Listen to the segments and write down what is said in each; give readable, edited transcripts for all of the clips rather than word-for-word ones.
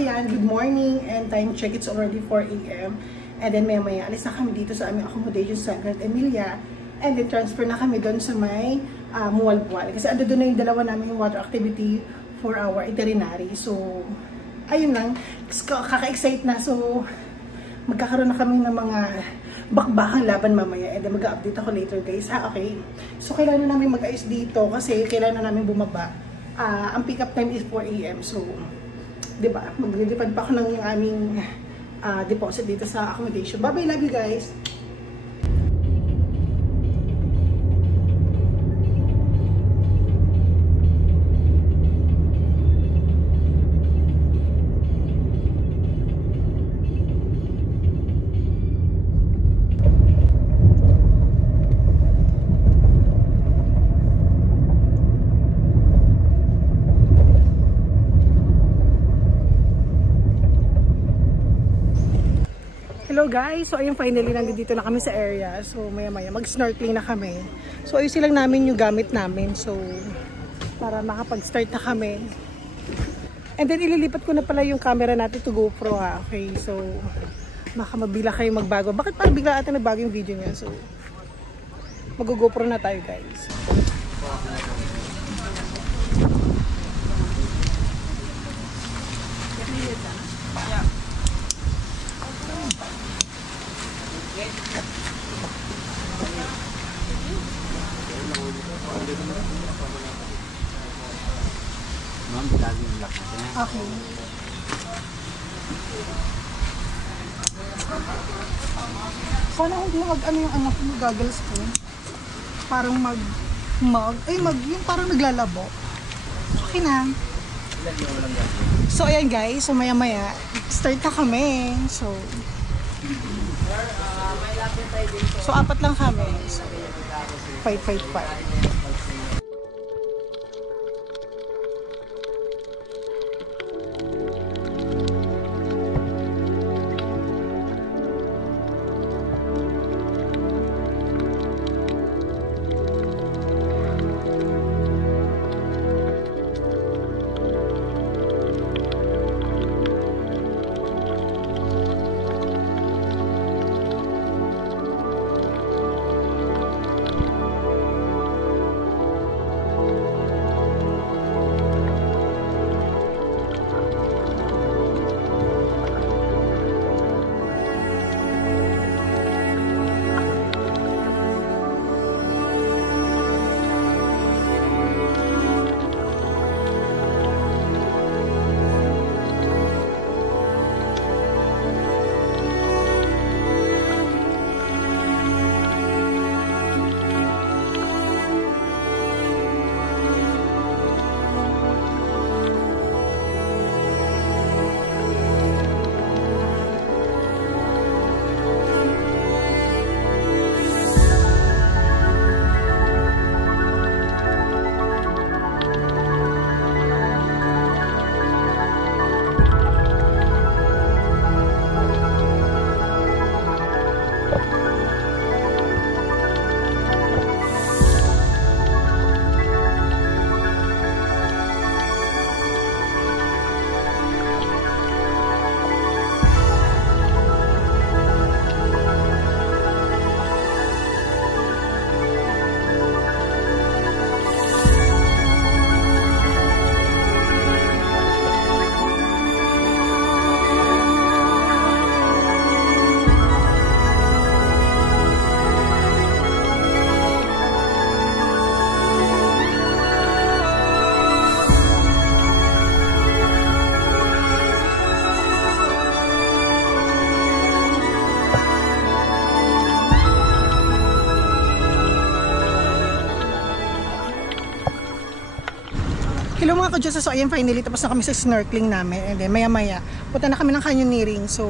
ayan, good morning and time check, it's already 4 AM. And then maya alis na kami dito sa aming accommodation sa Grand Emilia. And then transfer na kami doon sa may Mualbual. Kasi ando doon na yung dalawa namin water activity for our itinerary. So, ayun lang, kaka-excite na. So, magkakaroon na kami ng mga bakbakang laban mamaya. And then mag-update ako later guys, ha? Okay. So, kailangan namin mag-ayos dito kasi kailangan namin bumaba. Ang pick-up time is 4 AM. So, diba? Magdidipad pa ako ng aming deposit dito sa accommodation. Bye-bye, love you guys! Hello guys! So ayun, finally nandito na kami sa area. So maya mag-snorkeling na kami. So ayusin lang namin yung gamit namin. So para makapag-start na kami. And then ililipat ko na pala yung camera natin to GoPro, ha. Okay, so baka mabila kayo magbago. Bakit parang bigla ata nagbago yung video niya? So mag-GoPro na tayo guys. Okay. Sana hindi mag-ano yung anak mo, goggles ko. Parang yung parang naglalabo. Okay na. So ayan guys, so maya start na kami. So apat lang kami. So, fight. Hello mga ka-Diyos, so ayan finally tapos na kami sa snorkeling namin and then maya punta na kami ng canyoneering. So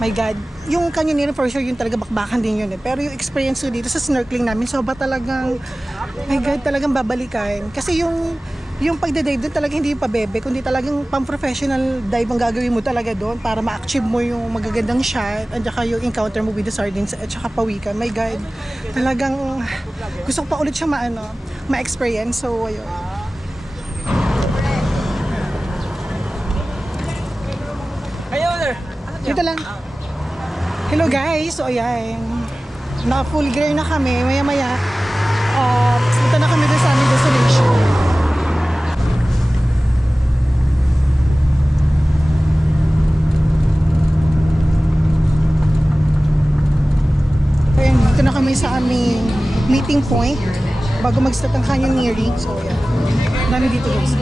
my god, yung canyoneering for sure yung talaga bakbakan din yun pero yung experience ko dito sa snorkeling namin so ba talagang my god talagang babalikan kasi yung pagdadive doon talaga hindi yung pabebe kundi talagang pang-professional dive ang gagawin mo talaga doon para ma-achieve mo yung magagandang shot at saka yung encounter mo with the sardines at saka pawikan. My god, talagang gusto ko pa ulit siya ma-experience. So ayun. Dito lang. Hello guys, so ayan. Naka full gear na kami. Maya maya. Punta na kami doon sa aming destination. Ayan, dito na kami sa aming meeting point bago mag-start ang canyoneering. So ayan. Dami dito guys.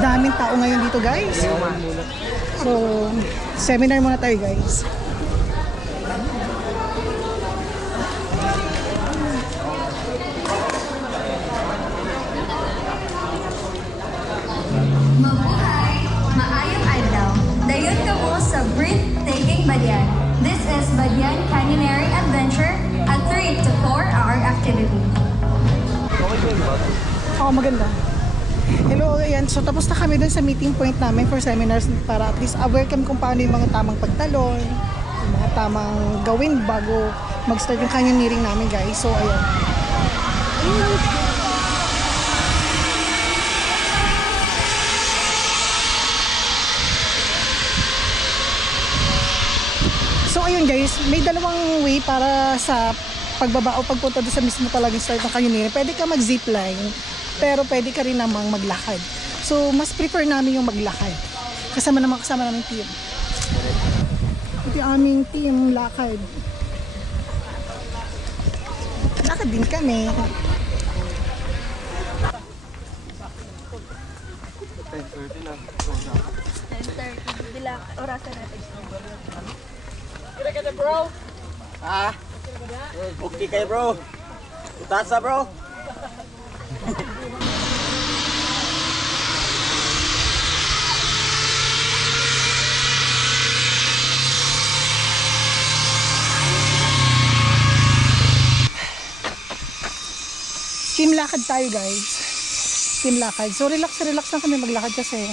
Daming tao ngayon dito guys. So, seminar muna tayo guys. Mabuhay! Maayong adlaw! Dayon kamo sa breathtaking Badian. This is Badian Canyoneering Adventure, a 3 to 4-hour activity. Oh, maganda. Hello, ayan. So, tapos na kami dun sa meeting point namin for seminars para at least aware kami kung paano yung mga tamang pagtalon, yung mga tamang gawin bago mag-start yung canyoneering namin, guys. So, ayan. So, ayun guys. May dalawang way para sa pagbaba o pagpunta doon sa mismo talagang start ng canyoneering. Pwede ka mag-zipline. Pero pwede ka rin namang maglakad. So, mas prefer namin yung maglakad. Kasama namin team. Ito yung aming team, lakad. Lakad din kami. 10:30 lang. 10:30. Bila orasan natin. Kira ka na bro? Ah? Okay kayo bro? Utasa bro? Team lakad tayo guys. Team lakad. So relax lang kami maglakad kasi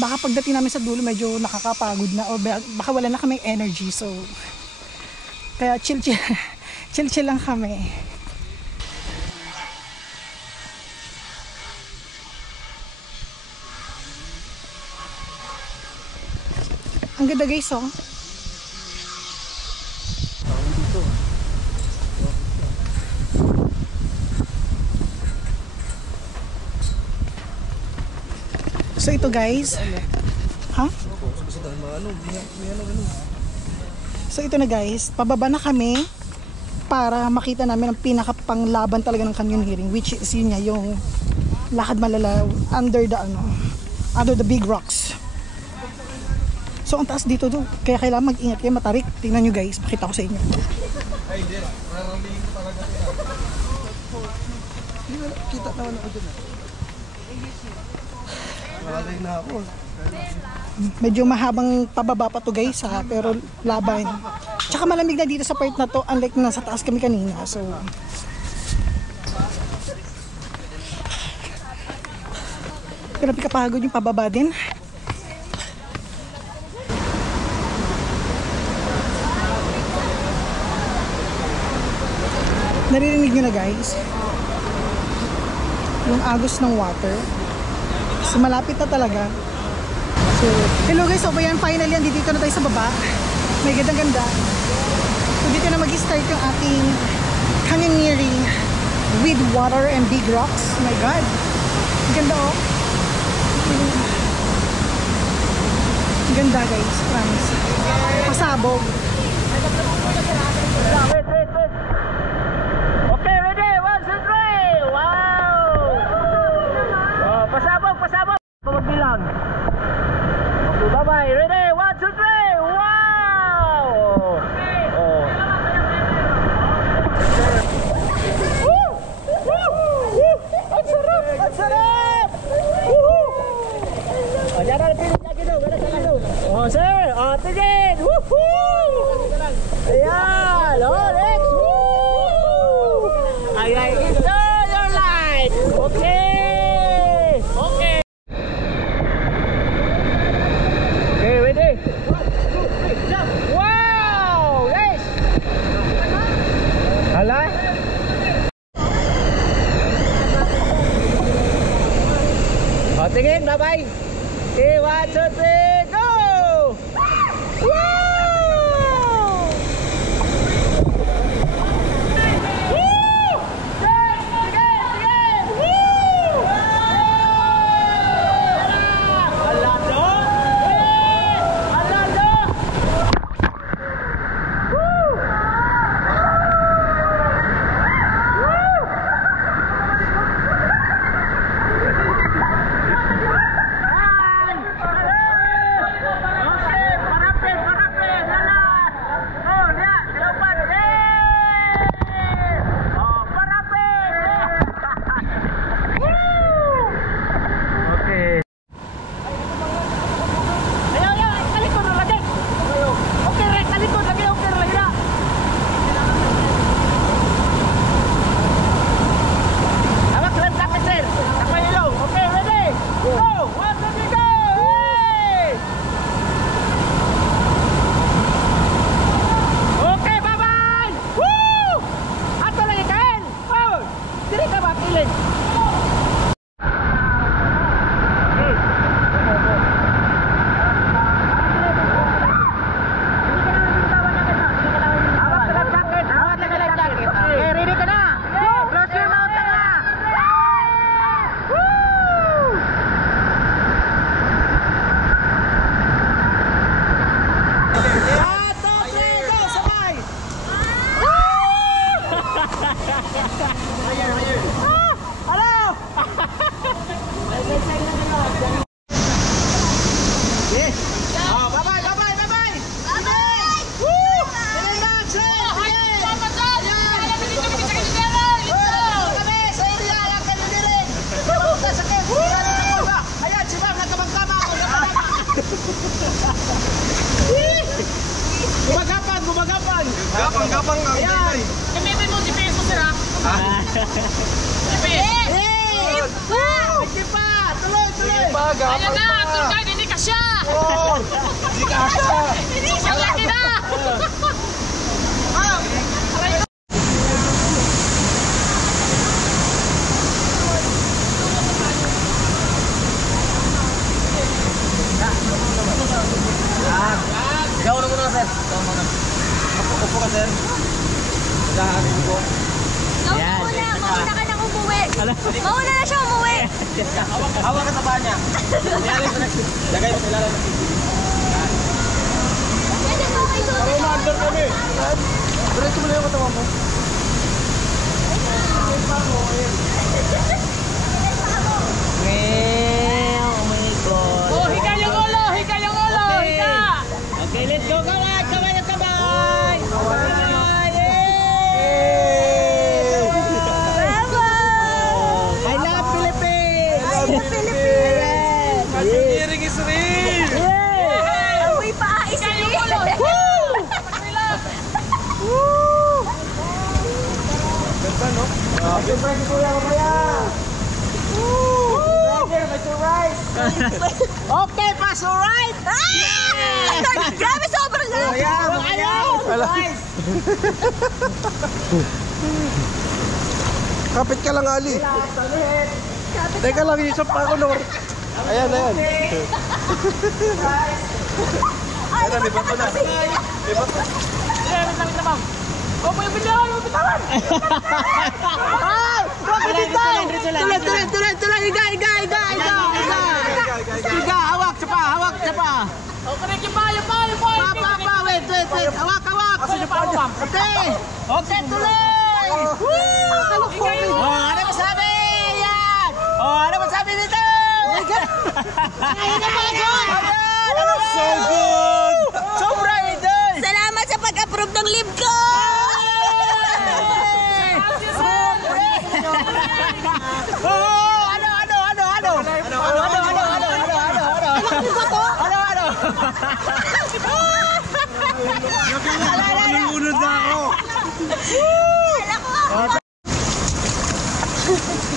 baka pagdating namin sa dulo medyo nakakapagod na o baka wala na kaming energy. So kaya chill lang kami. Ang ganda guys oh. So ito guys. Ha? So ito na guys, pababa na kami para makita namin ang pinakapanglaban talaga ng canyoneering, which is yun nga yung lakad malala under the big rocks. So ang taas dito do, kaya kailangan mag-ingat kayo, matarik. Tingnan nyo guys, pakita ko sa inyo. Kita naman ako dun. Malay na ako. Medyo mahabang pababa pa to guys ha, pero laban. Tsaka malamig na dito sa part na to, unlike na sa taas kami kanina. So grabe kapagod yung pababa din. Naririnig nyo na guys yung agos ng water. So malapit na talaga. So hello guys, so yan finally dito na tayo sa baba. May ganda. So dito na mag-start yung ating canyoneering with water and big rocks. Oh my god, ganda oh. Ganda guys, promise. Pasabog. Okay, ready? 1, 2, 3! Wow! Oh, pasabog! Magbilang. Okay, bye-bye. Ready? 1, 2, 3! Wow! Oh. Woo! Woo! Ang sarap! Woohoo! Oh, yan na, pilit lagi daw. Oh, sir! Oh, tigil! Woohoo! Ayan! Oh, next! Woo! Ay, enjoy your life! Okay! Okay! Okay, ready? Wow! Yes! Hala? tingin, bye-bye. Okay, 1, 2, 3, go! Woo! Gapang ang Ayan. Gamitin mo GPS mo, sir, ha? GPS! Sige pa! Tuloy! Ayan na! Tour guide, hindi ka siya! Hindi ka siya! Ang laki na! Ikaw na muna, sir. Ikaw muna. Upo ka, sir. Dahanin ko. Mauna ka nang umuwi. Mauna na siya umuwi. Hawak ka sa paa niya. Lagay mo sa ilalim ng TV. Pwede po kayo susunod. Under kami. Diretso mo lang yung katawan mo. Oh my God. Oh, higa yung ulo! Higa yung ulo! Higa! Okay, let's go. Kaway! Kaway na kaway! Kaway! I love Philippines! I love Philippines! Pag-iring is real! Amoy pa ais Higa yung ulo! Ganda, no? Siyempre, si Kuya mamaya! Okay, pass alright! Grabe, sobrang lalaki! Kapit ka lang, Ali. Teka lang, isap pa ako, Nor. Ayan. Ay, May bato na. Wait lang, ma'am. Huwag mo yung bitawan! Huwag bitawan! Tuloy! Higa! Hawak! Sapa! Okay, yung pa! Wait! Hawak! Kasi yung pa mo, ma'am. Okay, tuloy! Ano masabi? Yan! Ano masabi dito? So good! Sobra idol! salamat sa pag-approve ng live ko! Nalunod na ako.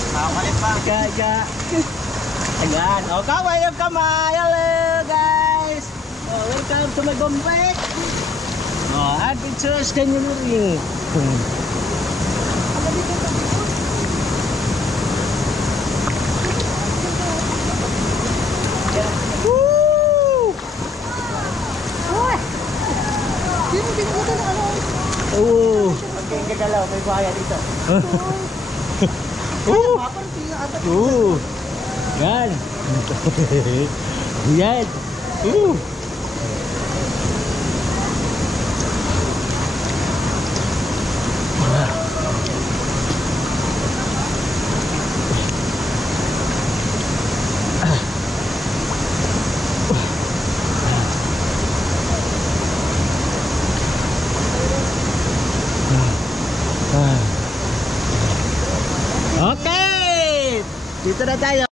Kapalit pa. Higa. Ayan. O, kaway yung kamay. Hello, guys. Welcome to my Bombay. Adventures Canyoneering. galaw, may buhaya dito. Yan. Yan. Okay! Dito na tayo.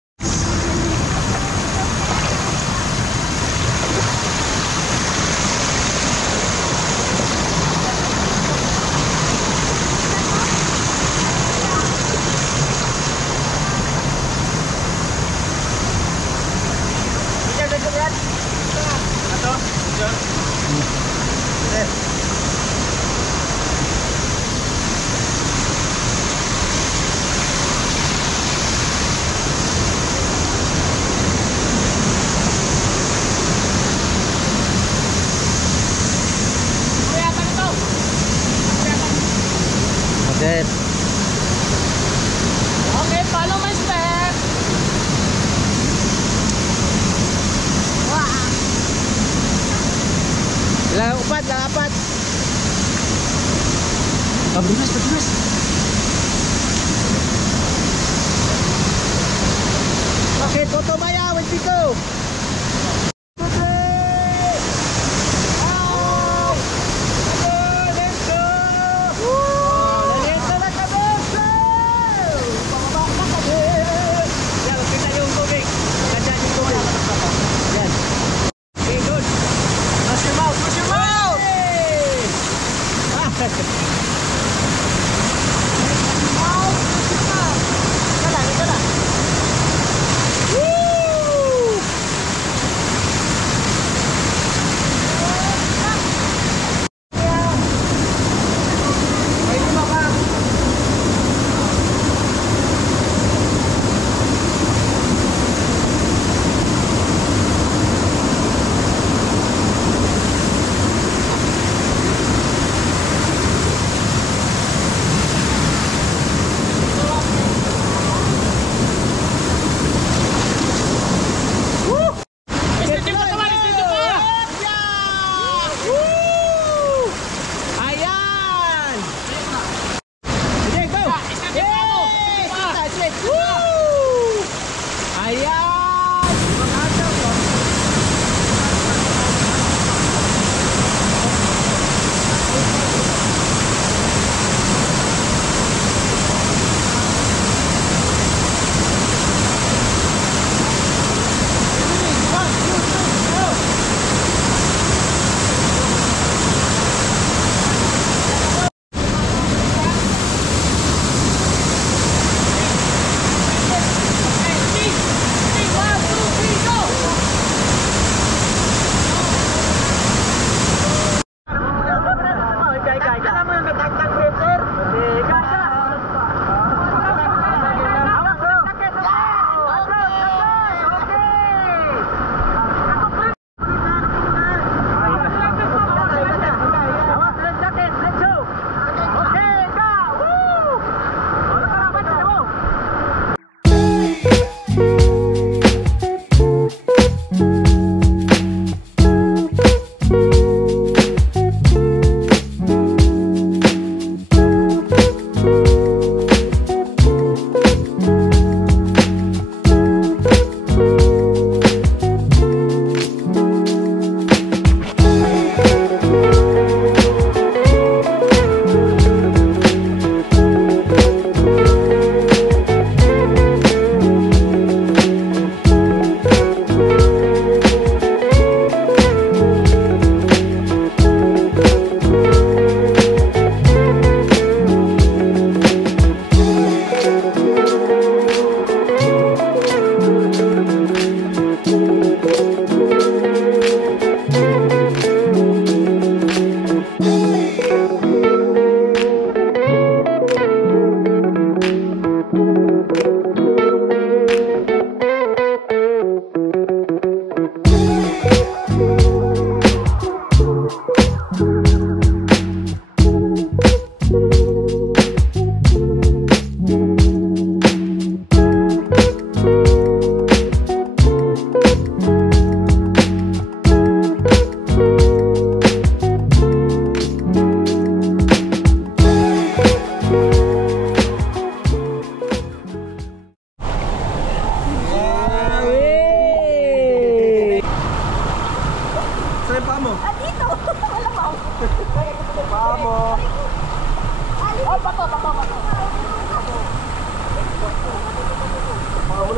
Okay. Okay, follow my step. Ilang upat, ilang apat. Pabinas, pabinas. Okay, Toto Maya, with Pico.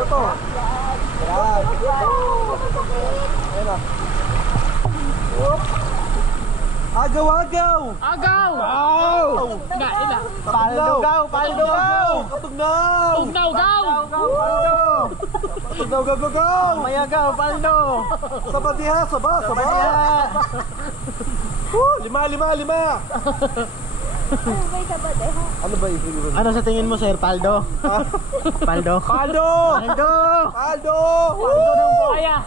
to. Yan. Ayan na. Whoop. Agaw, agaw! Agaw! Wow! Nga, ina. Paldugaw, paldugaw! Katugnaw! Tugnaw, gaw! Paldo! Katugnaw, gaw, gaw, gaw! Mayagaw, paldo! Saba diha, saba, saba! Lima, lima, lima! Ano ba ibig mo? Ano sa tingin mo, sir? Paldo? Paldo? Paldo! Paldo! Paldo! Paldo ng buhaya.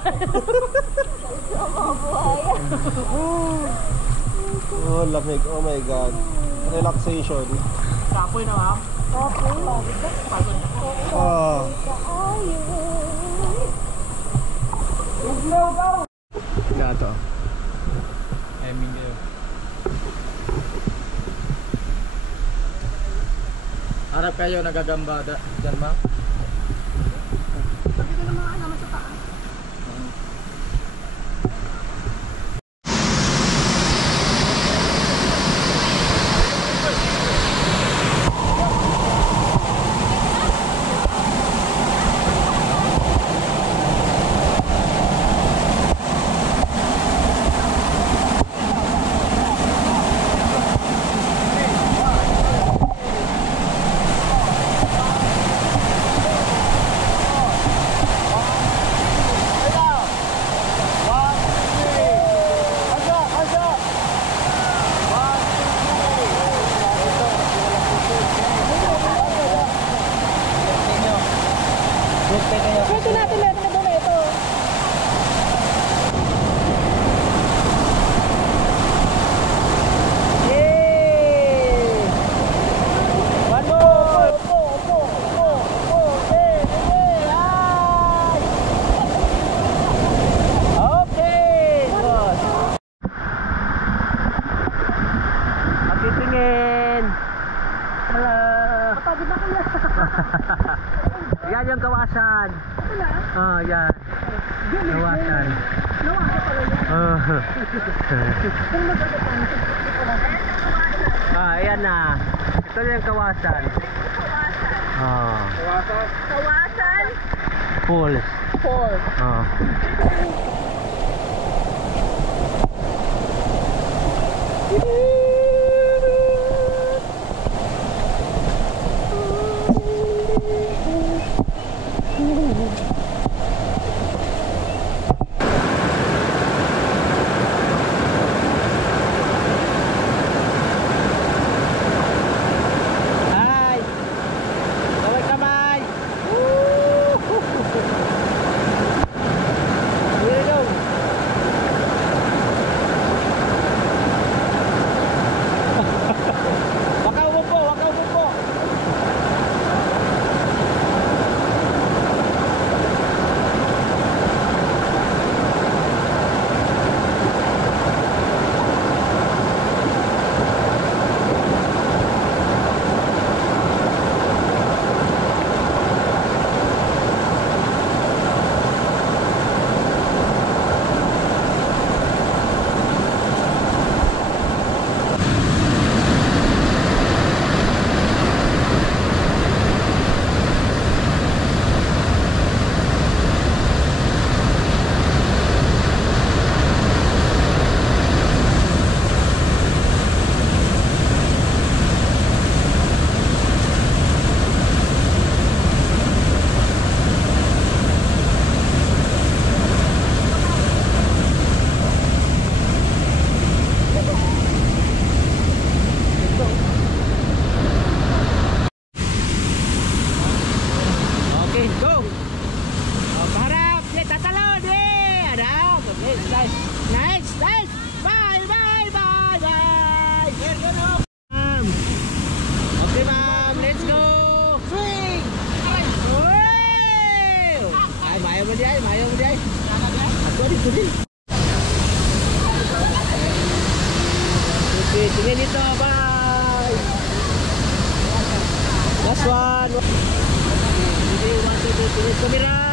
Oh, lamig. Oh my God. Relaxation. Kapoy na, ma'am. Oh. Gato. Eming kayo. Harap kayo nagagamba dyan, ma'am? Swerte natin meron na doon ito. Yay! One more! Okay! Good. Pakitingin! Hello! Kapagod na kuya. Yan yung kawasan. Oh, yan. Kawasan. Nawasa pala yan. Oh. Kung magkakapang Ayan na. Ito yung kawasan. Oh. kawasan. Pools. Fall. Oh. Hi! Kaway kamay! Woo! Here we go! Waka umupo! Waka umupo! Okay, go! Oh, paharap! Yeah, tatalon! Yeah! Ada! Okay, nice! Nice! Nice! Bye! Bye! Bye! Bye! Here, go no! Okay, ma'am! Let's go! Swing! Ay! Ay, mayo mo di ay! Mayo mo di ay! Ako di, kunin! Okay, tingin dito! Bye! Last one! Okay, 1, 2, 3, tingin camera!